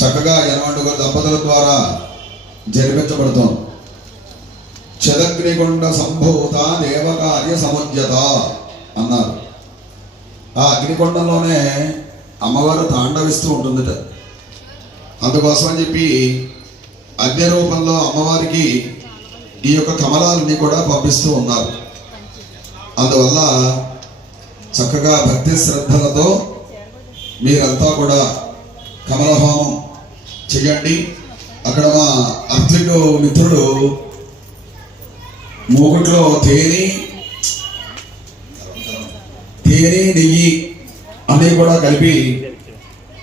చక్కగా యనమండుగు దంపతుల ద్వారా జరిపించబడతాం చదగ్నిగుండ సంభూత దేవకార్య సముద్యత అన్నారు. ఆ అగ్నికొండంలోనే అమ్మవారు తాండవిస్తూ ఉంటుందిట. అందుకోసం అని చెప్పి అగ్ని రూపంలో అమ్మవారికి ఈ యొక్క కమలాలని కూడా పంపిస్తూ ఉన్నారు. అందువల్ల చక్కగా భక్తి శ్రద్ధలతో మీరంతా కూడా కమల హోమం చెయ్యండి. అక్కడ మా అర్థిక మిత్రుడు మూగుట్లో తేనె తేనె నెయ్యి అన్నీ కూడా కలిపి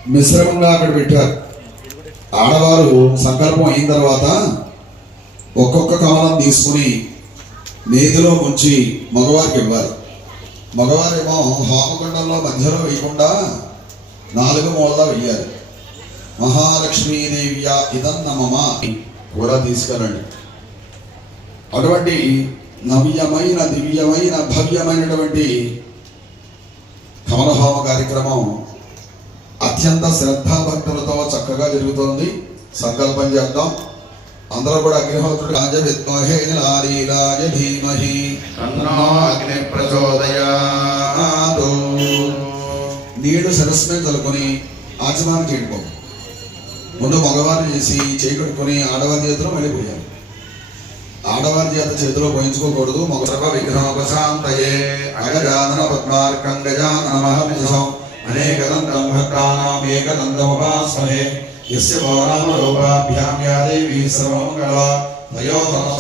మిశ్రమంగా అక్కడ పెట్టారు. ఆడవారు సంకల్పం అయిన తర్వాత ఒక్కొక్క కమలం తీసుకుని నేతిలో ముంచి మగవారికి ఇవ్వాలి. మగవారేమో హోమకుండంలో మధ్యలో వేయకుండా నాలుగు మూలలో వెయ్యాలి మహాలక్ష్మీదేవ్య ఇదన్నమమ కూడా తీసుకెళ్ళండి. అటువంటి నవ్యమైన దివ్యమైన భవ్యమైనటువంటి కమలహోమ కార్యక్రమం అత్యంత శ్రద్ధాభక్తులతో చక్కగా జరుగుతోంది. సంకల్పం చేద్దాం. అందరూ కూడా అగ్నిహోత్రుడు రాజ విద్మహే నారీరాజ ధీమహి. అగ్ని ప్రచోదయాత్. నీడు సరస్సు మీద చల్లుకొని ఆచమానం చేయకపో ముందు మగవారు చేసి చేయి కట్టుకొని ఆడవారి చేతిలో మళ్ళీ పోయాలి. ఆడవారి చేత చేతిలో పోయించుకోకూడదు మగ సర్వ విఘ్నోపశాంతయే అగజానన పద్మార్కం గజానన అనేకదంతం భక్తానాం ఏకదంతముపాస్మహే యస్య యా దేవీ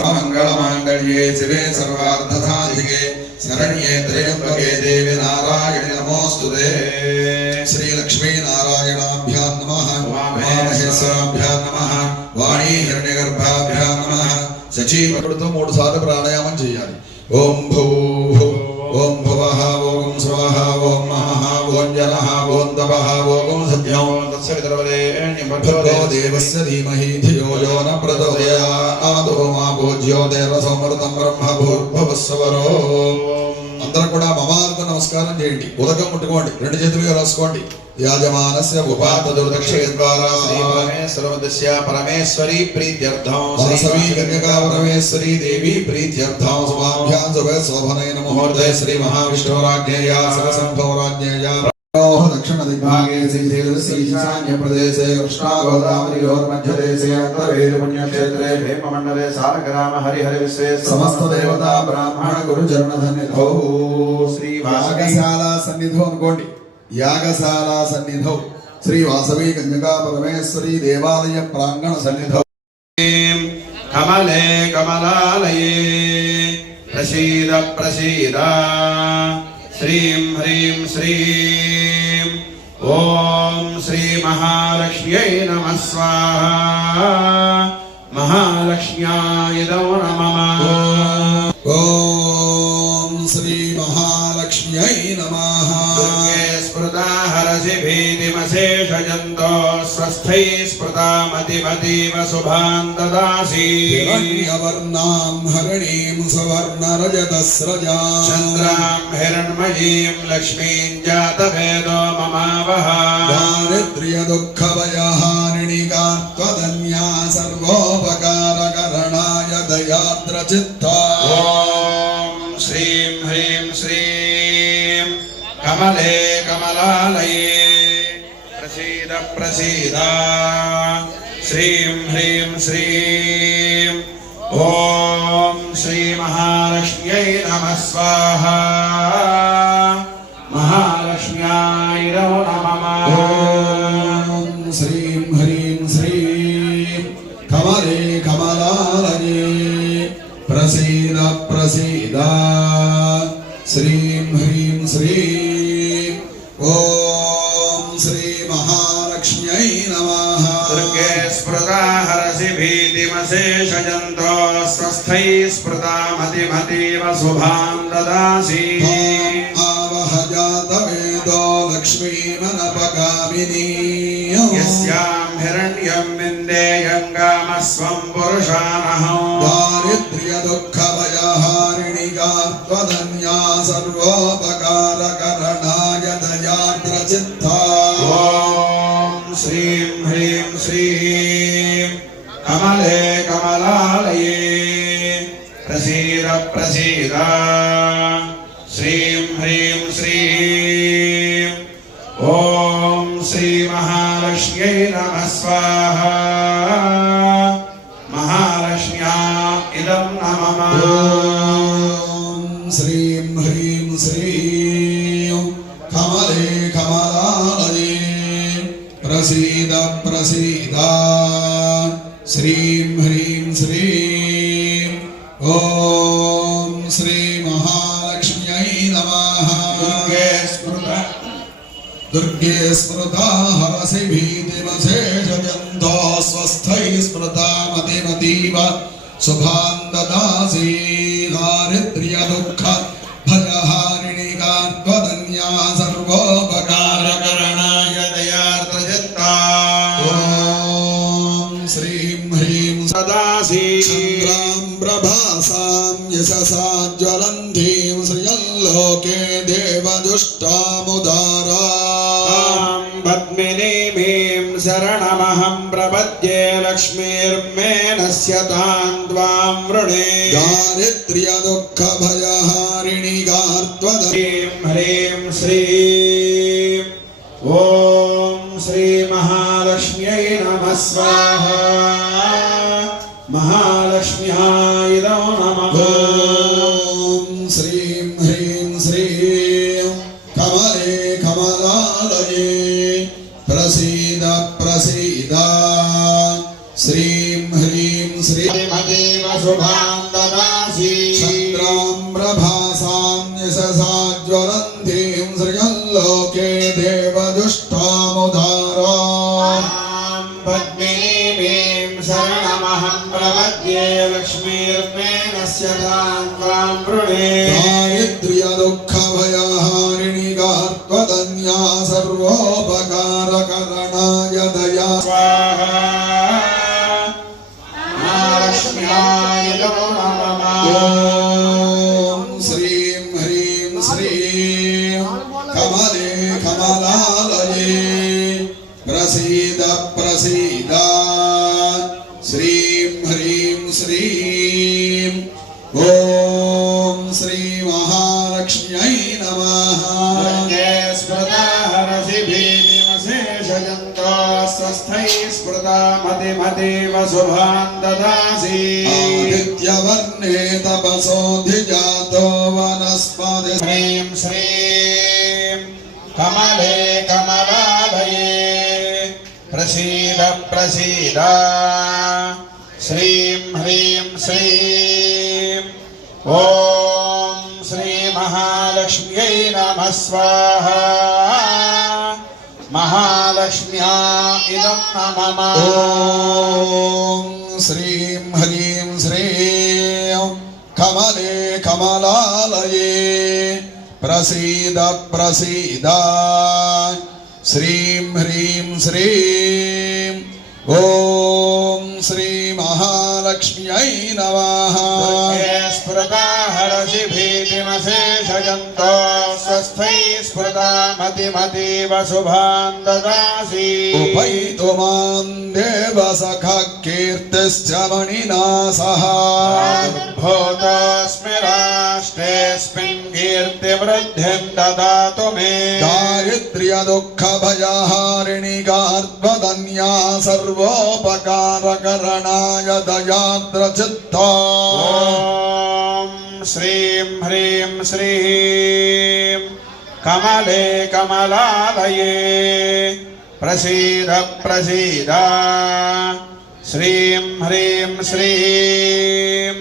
మంగళమాంగళ్యే శివే సర్వార్థసాధికే శరణ్యే త్రయంబకే దేవి నారాయణి నమోస్తుతే. శ్రీ వాణీ హిరణ్యగర్భాభ్యాం నమః మూడు సార్లు ప్రాణాయామం చేయాలి. ఓం భూ ఓం భువః ఓం స్వాహ ఓం మహః ఓం జనః ఓం తప ఓం సత్యం తస్య వితరవరేణ్యం దేవస్య ధీమహి ధియో యో న ప్రచోదయాత్ మా పూజ్యో దేవ సమృతం బ్రహ్మ భూర్భవస్వరో అందరూ కూడా మమాలకు నమస్కారం చేయండి. ఉదకం ముట్టుకోండి. రెండు చేతులుగా రాసుకోండి. యాజమానస్య ఉపాత దుర్దక్ష ద్వారా శ్రీ పరమేశ్వరమదస్య పరమేశ్వరి ప్రీత్యర్థం దేవి ప్రీత్యర్థం. శుభాభ్యాం శుభ శోభనైన ముహూర్తే శ్రీ మహావిష్ణురాజ్ఞేయ సరసంభవరాజ్ఞేయ ओह दक्षिणदिग्भागे सिंधेलसीशान्यप्रदेशे कृष्णागोदावरीयोर्मध्यदेशे सारग्राम हरिहरविश्वे समस्तदेवता ब्राह्मण श्रीवासवी गङ्गा देवालय प्रांगण सन्निधौ कमले कमलालये प्रसीद प्रसीदा श्रीं ह्रीं श्रीं ఓం శ్రీ మహాలక్ష్మ్యై నమ స్వాహ. మహాలక్ష్మ్యాయ నమః. భీతిమశేషజంతో స్వస్థై స్మృతా మతిమతీవ శుభాన్ దదాసి. హిరణ్యవర్ణాం హరిణీం సువర్ణరజతస్రజా. చంద్రాం హిరణ్మయీం లక్ష్మీం జాతవేదో మమావహ. దారిద్ర్య దుఃఖభయహారిణిగా త్వదన్యా సర్వోపకారకరణాయ దయాద్ర చిత్తా ఓం శ్రీం హ్రీం శ్రీం కమలే కమలాలయే ప్రసీద ప్రసీద శ్రీం హ్రీం శ్రీం ఓం శ్రీ మహాలక్ష్మ్యై నమ స్వాహా మహాలక్ష్మ్యాయ నమః ఓం శ్రీం హ్రీం శ్రీం शान्तिव शुभां ददासि। आवह जातवेदो लक्ष्मीमनपगामिनी। यस्यां हिरण्यं विन्देयं गामस्वं पुरुषानहं। सर्वोपकारकरणाय दयार्द्रचित्ता ॐ श्रीं ह्रीं श्रीं कमले कमलालये ప్రసీద ప్రసీదా मतिमतीव शुभान् ददासि दारिद्र्यदुःख शरणमहं प्रपद्ये लक्ष्मीर्मेनस्य तां त्वां वृणे। दारिद्र्यदुःखभयहारिणि गार्त्वद ह्रीं ह्रीं श्रीं। ॐ श्रीमहालक्ष्म्यै नमः स्वाहा। महालक्ष्म्या इदो नमः। शुभां ददासि चन्द्रां प्रभासां यशसा ज्वलन्तीं श्रियल्लोके देवदुष्टामुदारा स्वस्थैः स्मृता मतिमतीव शुभान् ददासि आदित्यवर्णे तपसोऽधिजातो वनस्पति ह्रीं श्रीं कमले कमलालये प्रसीद प्रसीद श्रीं ह्रीं श्रीं ॐ श्रीमहालक्ष्म्यै नमः स्वाहा महालक्ष्म्या इदं नमः ॐ श्रीं ह्रीं श्रीं कमले कमलालये प्रसीद प्रसीद श्रीं ह्रीं श्रीं ॐ श्रीमहालक्ष्म्यै नमः मतिमतीव शुभान् ददासि उपैतु माँ देवसखा कीर्तिश्च मणिना सह भूतोऽस्मि राष्ट्रेऽस्मिन् कीर्तिवृद्धिं ददातु मे। दारिद्र्यदुःखभयहारिणि गार्त्वदन्या सर्वोपकारकरणाय दयाद्रचित्ता श्रीं ह्रीं श्रीं। कमले कमलालये प्रसीद प्रसीद श्रीं ह्रीं श्रीं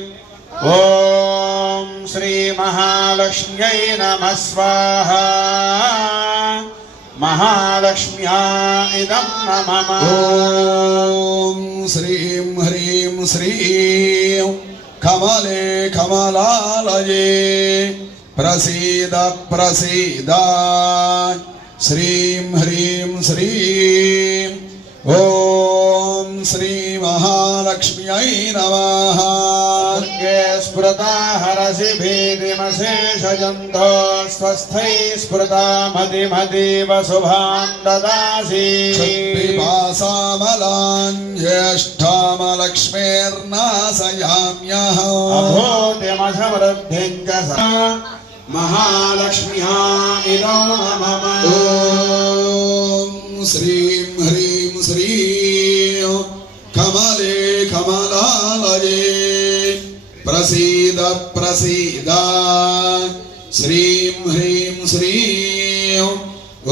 ॐ श्रीमहालक्ष्म्यै नमः स्वाहा महालक्ष्म्या इदं नमः ॐ श्रीं ह्रीं श्रीं कमले कमलालये प्रसीद प्रसीद। श्रीं ह्रीं श्रीं। ॐ श्रीमहालक्ष्म्यै नमः। स्फुरता हरसि भीतिमशेषजन्तो स्वस्थैः स्फुरता मतिमतीव शुभान् ददासि ज्येष्ठामलक्ष्मीर्नाशयाम्यः अभूतिमसमृद्धिं च महालक्ष्म्या इदो मम ॐ श्रीं ह्रीं श्रीं कमले कमलालये प्रसीद प्रसीद श्रीं ह्रीं श्रीं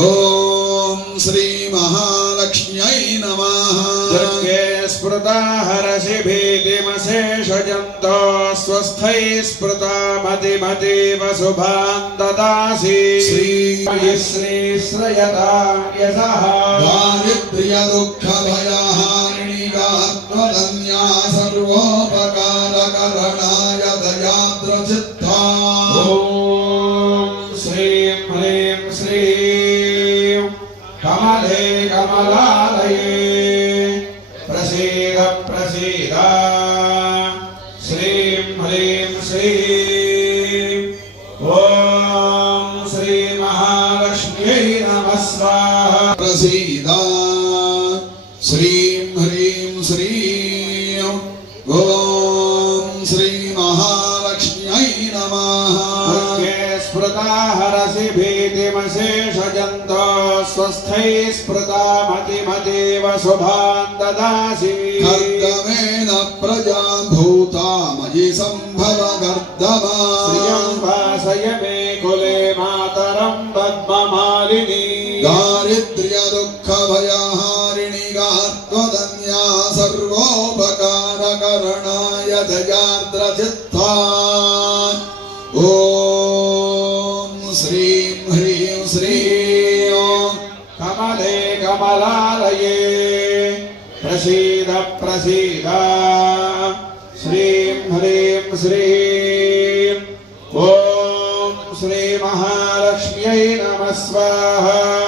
ॐ श्रीमहालक्ष्म्यै नमः दुर्गे स्मृता हरसि भीतिमशेषजन्तो स्वस्थैः स्मृता मतिमतीव शुभान् ददासि श्री- श्री श्रीश्रयता यशः दारिद्र्यदुःखभयहारिणिगात्मधन्या सर्वोपकारकरणाय दयाद्रचित्ता ॐ श्रीं ह्रीं श्रीं कमले कमलालये श्रीं ह्रीं श्रीं। ॐ श्रीमहालक्ष्म्यै नमः। स्मृता हरसि भीतिमशेषजन्तो स्वस्थैः स्मृता मतिमतीव शुभान् ददासि कर्दमेन प्रजा भूता मयि सम्भव गर्दमा श्रियं वासय मे कुले मातरं प्रसीद प्रसीद श्रीं ह्रीं श्रीं ॐ श्रीमहालक्ष्म्यै नमः स्वाहा